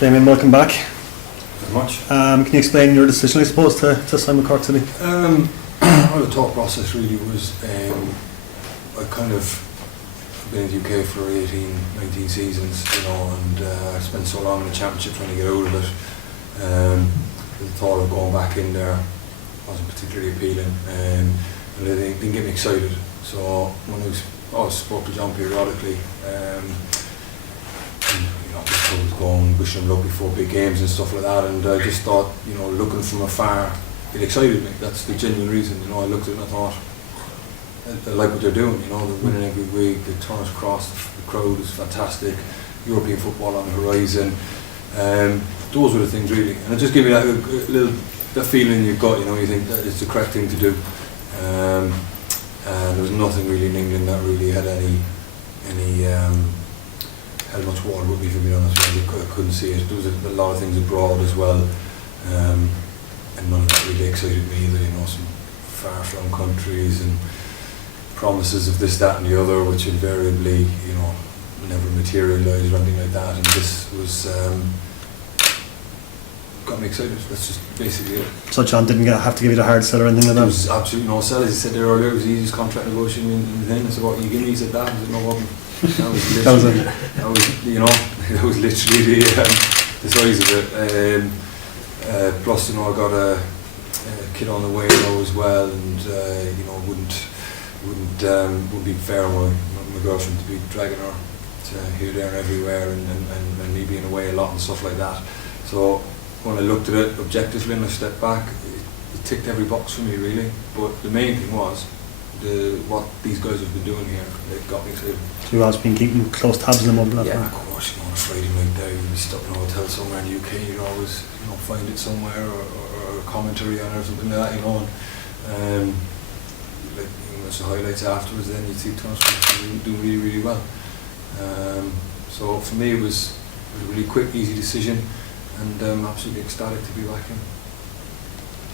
Damien, welcome back. Very much. Can you explain your decision, I suppose, to sign with Cork City? Well, the thought process really was I kind of been in the UK for 18, 19 seasons, and I spent so long in the Championship trying to get out of it. The thought of going back in there wasn't particularly appealing, and it didn't get me excited. So when I spoke to John periodically, I was going, wishing him luck before big games and stuff like that, and I just thought, looking from afar, it excited me. That's the genuine reason. I looked at it and I thought, I like what they're doing. They're winning every week. The turns across, the crowd is fantastic. European football on the horizon. Those were the things really, and it just gave me that feeling you've got. You think that it's the correct thing to do. And there was nothing really in England that really had held much water with me, to be honest. I couldn't see it. There was a lot of things abroad as well, and none of that really excited me either. Some far-flung countries and promises of this, that, and the other, which invariably, never materialised or anything like that. And this was got me excited. That's just basically it. So John didn't have to give you the hard sell or anything like that? There was absolutely no sell. As he said there earlier, it was the easiest contract negotiation in the thing. I said, "What you give me?" He said, "That." I said, "No problem." That was literally, that was literally the size of it. Plus, I got a kid on the way now as well, and wouldn't be fair on my girlfriend to be dragging her to here, there, and everywhere, and me being away a lot and stuff like that. So when I looked at it objectively and I stepped back, it ticked every box for me really. But the main thing was what these guys have been doing here. It got me excited. So you've always been keeping close tabs on them over that? Yeah, of course. On a Friday night there, you'd be stuck in a hotel somewhere in the UK. You'd always, find it somewhere or a commentary on it or something like that. And watch the highlights afterwards. Then you'd see Thomas do really, really well. So for me, it was a really quick, easy decision, and I'm absolutely ecstatic to be back in.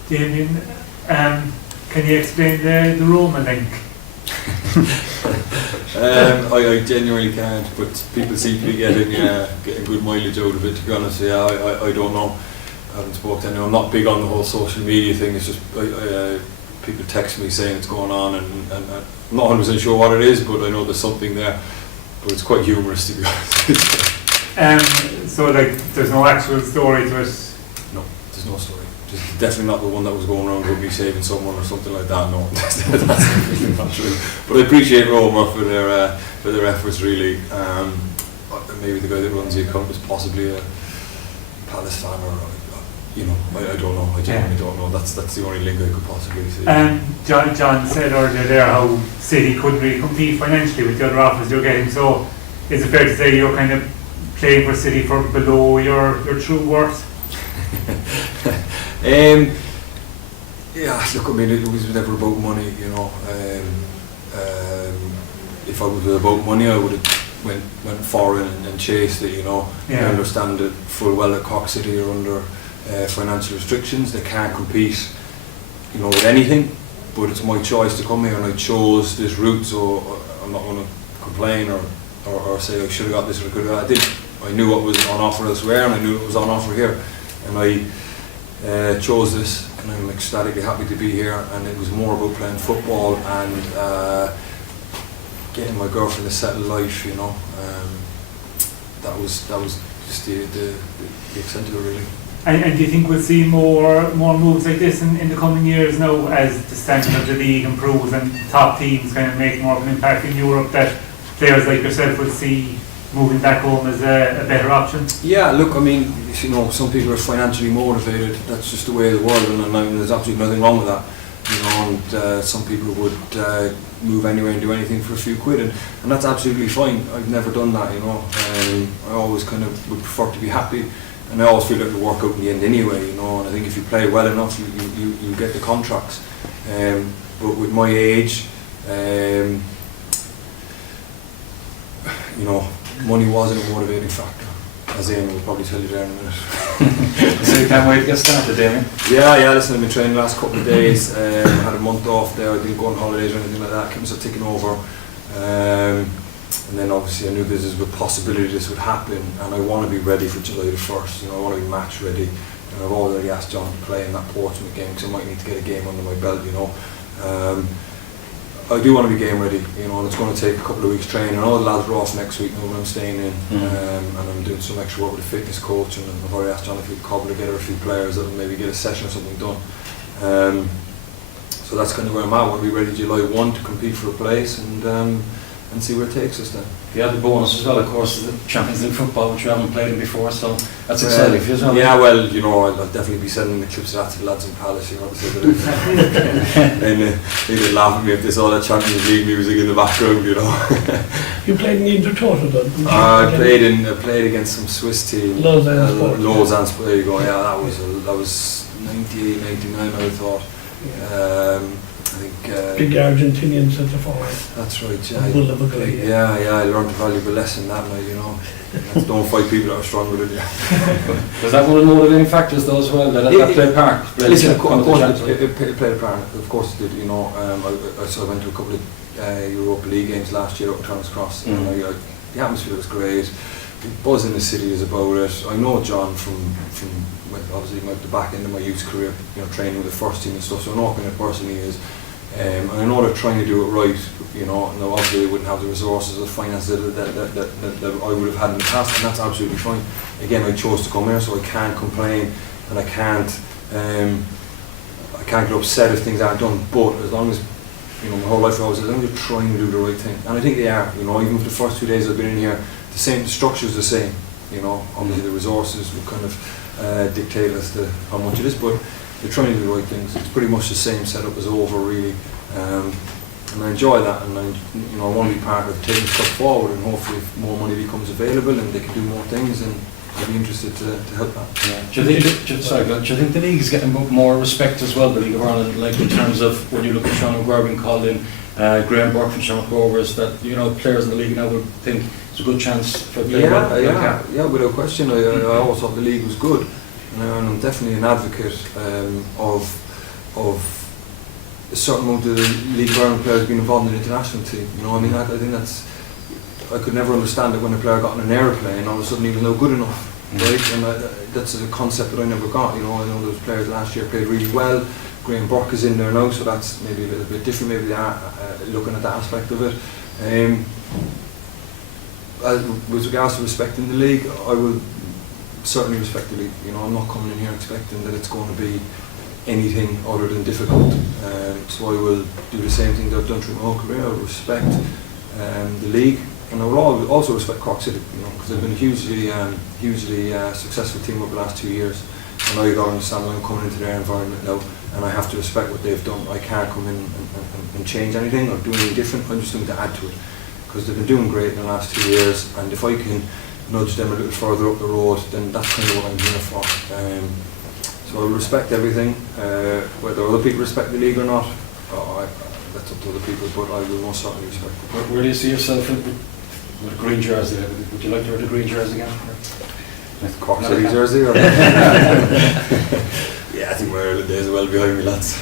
Damien, can you explain the Roma link? I genuinely can't, but people seem to be getting good mileage out of it, to be honest. Yeah, I don't know. I haven't spoken to anyone. I'm not big on the whole social media thing. It's just people text me saying it's going on, and I'm not 100% sure what it is, but I know there's something there. But it's quite humorous, to be honest. So there's no actual story to it? No, there's no story. Just definitely not the one that was going around with me saving someone or something like that. No, that's definitely not true. But I appreciate Roma for their efforts really. Maybe the guy that runs the account is possibly a Palace fan, or I don't know. I genuinely don't know. That's the only link I could possibly see. John said earlier there how City couldn't really compete financially with the other offers you're getting. So is it fair to say you're kind of playing for City for below your true worth? Yeah, look, I mean, it was never about money, if I was about money, I would have went foreign and chased it, Yeah. I understand it full well that Cork City are under financial restrictions. They can't compete, with anything. But it's my choice to come here, and I chose this route, so I'm not going to complain or say I should have got this or I could have. I did. I knew what was on offer elsewhere, and I knew it was on offer here, and I chose this, and I'm ecstatically happy to be here. And it was more about playing football and getting my girlfriend a settled life. That was just the extent of it really. And do you think we'll see more moves like this in the coming years now, as the standard of the league improves and top teams kind of make more of an impact in Europe, that players like yourself will see moving back home as a better option? Yeah, look, I mean, some people are financially motivated. That's just the way of the world, and there's absolutely nothing wrong with that. And some people would move anywhere and do anything for a few quid, and that's absolutely fine. I've never done that, I always kind of would prefer to be happy, and I always feel like it'll work out in the end anyway, and I think if you play well enough, you get the contracts. But with my age, money wasn't a motivating factor, as Ian will probably tell you there in a minute. So you can't wait to get started, Damien? Yeah, listen, I've been training the last couple of days, had a month off there, I didn't go on holidays or anything like that, kept myself ticking over. and then obviously I knew this is a possibility this would happen, and I want to be ready for July the 1st. You know, I want to be match ready, and I've already asked John to play in that Portsmouth game because I might need to get a game under my belt. You know, I do want to be game ready. You know, and it's going to take a couple of weeks training. I know the lads are off next week when I'm staying in, and I'm doing some extra work with a fitness coach, and I've already asked John if he'd cobble together a few players that will maybe get a session or something done. So that's kind of where I'm at. I want to be ready July 1 to compete for a place and see where it takes us then. The other bonus as well, of course, is the Champions League football, which we haven't played in before, so that's exciting for you as well. Yeah, well, you know, I'll definitely be sending the clips of that to the lads in Palace. You know, and they'd laugh at me if they saw that Champions League music in the background. You know. You played in the Intertoto then? I played against some Swiss team. Lausanne. There you go. Yeah, that was 98, 99. I thought. I think Big Argentinian centre forward. that's right. Yeah, Bull of a guy, yeah. I learned a valuable lesson that night. You know, don't fight people that are stronger than you. Was that one of the motivating factors though as well? That played a part? Listen, of course, it played a part. Of course it did. You know, I went to a couple of Europa League games last year up at Thomas Cross, and the atmosphere was great. The buzz in the city is about it. I know John from obviously the back end of my youth career, you know, training with the first team and stuff. So I know what kind of person he is, and I know they're trying to do it right. You know, and obviously they wouldn't have the resources or the finances that I would have had in the past, and that's absolutely fine. Again, I chose to come here, so I can't complain, and I can't get upset if things aren't done. But as long as, you know, my whole life I was, as long as you're trying to do the right thing, and I think they are. You know, even for the first 2 days I've been in here, the structure's the same. You know, obviously the resources will kind of dictate as to how much it is, but they're trying to do the right things. It's pretty much the same setup as over, really, and I enjoy that, and I want to be part of taking stuff forward, and hopefully if more money becomes available and they can do more things, and I'd be interested to help that. Yeah. Do you think the league is getting more respect as well, the League of Ireland, like in terms of when you look at Sean O'Gara being called in, Graham Burke from Sean Rovers, that, you know, players in the league now would think it's a good chance for playing yeah, without question. I always thought the league was good, and I'm definitely an advocate of a certain amount of the League of Ireland players being involved in the international team. You know, I mean, I think I could never understand it when a player got on an airplane and all of a sudden he was no good enough, right? And that's a concept that I never got. You know, I know those players last year played really well. Graham Burke is in there now, so that's maybe a little bit different. Maybe they are looking at that aspect of it. With regards to respecting the league, I will certainly respect the league. You know, I'm not coming in here expecting that it's going to be anything other than difficult. So I will do the same thing that I've done through my whole career. I will respect the league, and I will also respect Cork City. You know, because they've been a hugely successful team over the last 2 years. And now you've got to understand that I'm coming into their environment now, and I have to respect what they've done. I can't come in and change anything or do anything different. I'm just going to add to it, because they've been doing great in the last 2 years, and if I can nudge them a little further up the road, then that's kind of what I'm here for. So I will respect everything, whether other people respect the league or not, that's up to other people, but I will most certainly respect it. Where do you see yourself with a green jersey? Would you like to wear the green jersey again? With Cork City jersey? Or yeah, I think we're the days are well behind me, lads.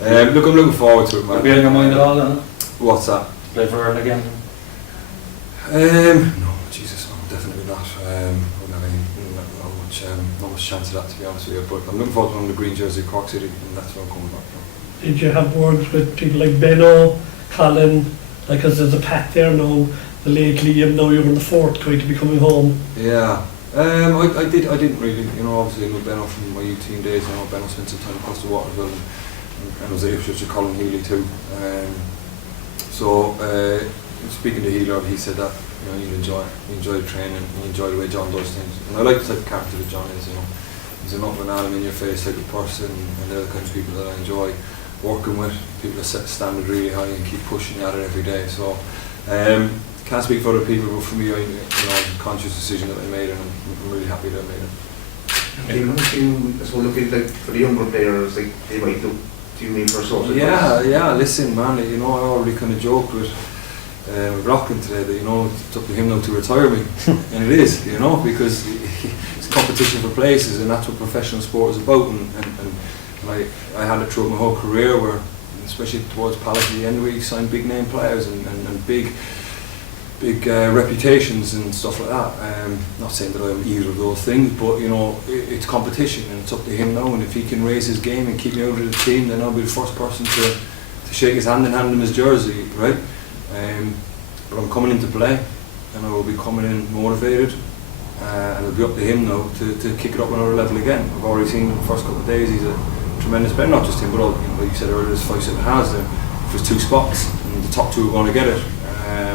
Look, I'm looking forward to it, man. Would be on your mind at all, then? What's that? Play for Ireland again? No, Jesus, no, definitely not. I wouldn't have not much chance of that, to be honest with you. But I'm looking forward to wearing the green jersey of Cork City, and that's where I'm coming back from. Did you have words with people like Benno, Colin, like, because there's a pact there now, the late Liam, now you're on the fourth going to be coming home? Yeah, I didn't really, you know, obviously I know Benno from my youth team days. I know Benno spent some time across the water as well, and was Ipswich with Colin Healy too. So speaking to Healy, he said that, you know, you enjoy the training, and you enjoy the way John does things. And I like the type of character that John is. You know, he's an up and down, in your face type of person, and they're the kinds of people that I enjoy working with. People that set the standard really high and keep pushing at it every day. So can't speak for other people, but for me, it was a conscious decision that I made, and I'm really happy that I made it. So looking like for the younger players, like they might look to you for sort of yeah. Listen, man, you know, I already kind of joked with Rockland today that, you know, it's up to him now to retire me, and it is, you know, because it's competition for places, and that's what professional sport is about. And I had it throughout my whole career, where, especially towards Palace at the end, where you signed big name players and big big reputations and stuff like that. Not saying that I'm either of those things, but you know, it's competition and it's up to him now. And if he can raise his game and keep me out of the team, then I'll be the first person to shake his hand and hand him his jersey, right? But I'm coming in to play, and I will be coming in motivated, and it'll be up to him now to kick it up another level again. I've already seen the first couple of days he's a tremendous player, not just him, but all, you know, like you said earlier, there's 5 centre halves there. If there's 2 spots and the top 2 are going to get it,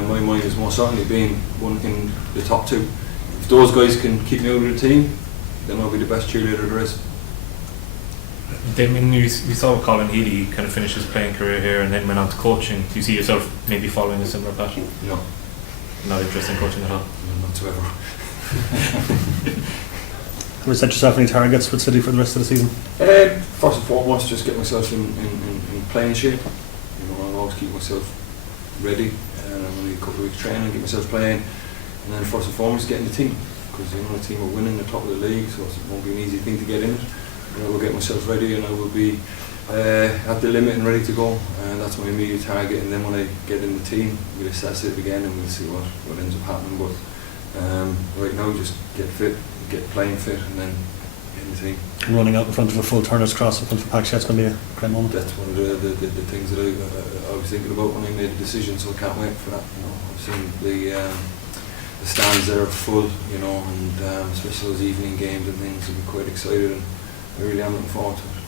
my mind is most certainly being one in the top 2. If those guys can keep me out of the team, then I'll be the best cheerleader there is. Damien, we saw Colin Healy kind of finish his playing career here and then went on to coaching. Do you see yourself maybe following a similar path? No. Not interested in coaching at all? No, not to ever. Have you set yourself any targets with City for the rest of the season? First and foremost, just get myself in playing shape. You know, I'll always keep myself ready, and I'm only a couple of weeks training, get myself playing, and then first and foremost get in the team, because you know the team are winning the top of the league, so it won't be an easy thing to get in it. But I will get myself ready, and I will be at the limit and ready to go, and that's my immediate target. And then when I get in the team, we'll assess it again and we'll see what ends up happening. But right now, just get fit, get playing fit, and then get in the team. And running out in front of a full Turner's Cross in front of Packshed's going to be a great moment. That's one of the things that I was thinking about when I made the decision, so I can't wait for that. You know, I've seen the stands there are full, you know, and especially those evening games and things, I'll be quite excited, and I really am looking forward to it.